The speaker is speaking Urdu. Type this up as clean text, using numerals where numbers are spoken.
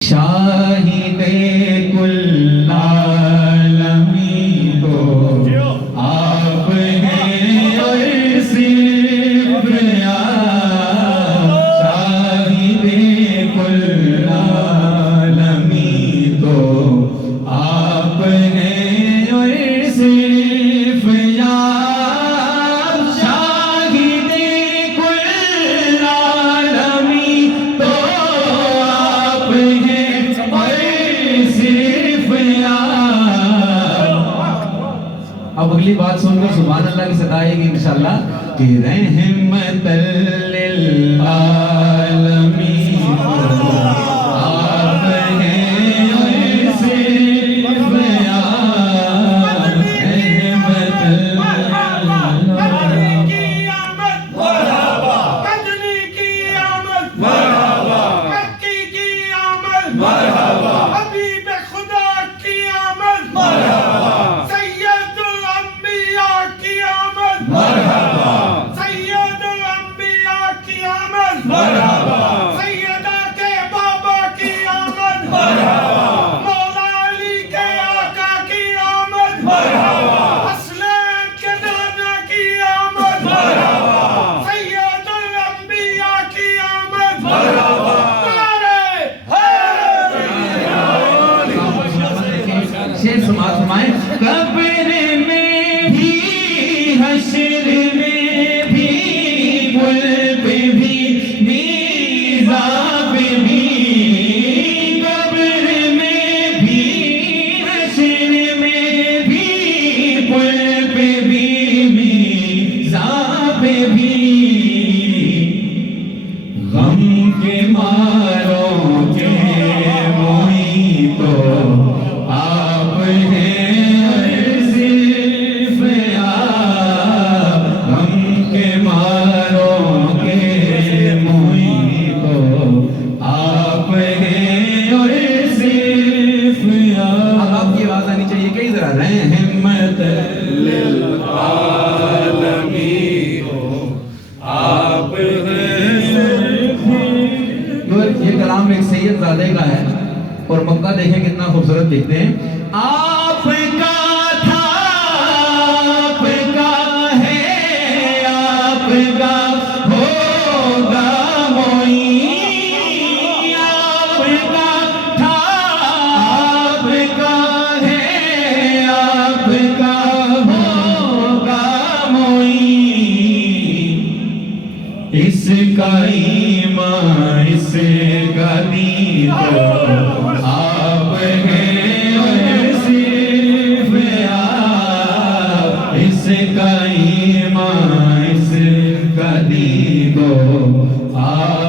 شاہد کل عالمی تو آپ ہیں اور صرف آپ، شاہد کل عالمی تو آپ ہیں اور صرف آپ، شاہد کل عالمی تو آپ ہیں اور صرف آپ۔ اب اگلی بات سن کر سبحان اللہ کی صدا آئے گی انشاءاللہ کہ رحمت للعالمین آپ ہیں اور صرف آپ، رحمت للعالمین۔ حبیب خدا کی آمد، سید الانبیاء کی آمد، سید الانبیاء کی آمد، سیدہ کے بابا کی آمد، مولا علی کے آقا کی آمد، حسنین کے نانا کی آمد، سید الانبیاء کی آمد، شیر سماعت فرمائیں۔ قبر میں بھی حشر میں بھی قلب بھی میزاب بھی، قبر میں بھی حشر میں بھی قلب بھی میزاب بھی، غم کے ماروں کے موئی تو آپ ہیں اور صرف آپ، غم کے ماروں کے موئی تو آپ ہیں اور صرف آپ۔ اب آپ کی آواز آنی چاہیے کئی ذرا، رحمت للعالمین آپ ہیں صرف۔ یہ کلام ایک سید زادے کا ہے اور مکہ دیکھیں کتنا خوبصورت دیکھتے ہیں۔ آپ کا تھا، آپ کا ہے، آپ کا ہوگا وہی، آپ کا تھا، آپ کا ہے، آپ کا ہوگا وہی، اس کا ایمان اس کا دین تو آپ ہیں اور صرف آپ، اس کا ایمان اس کا دین تو آپ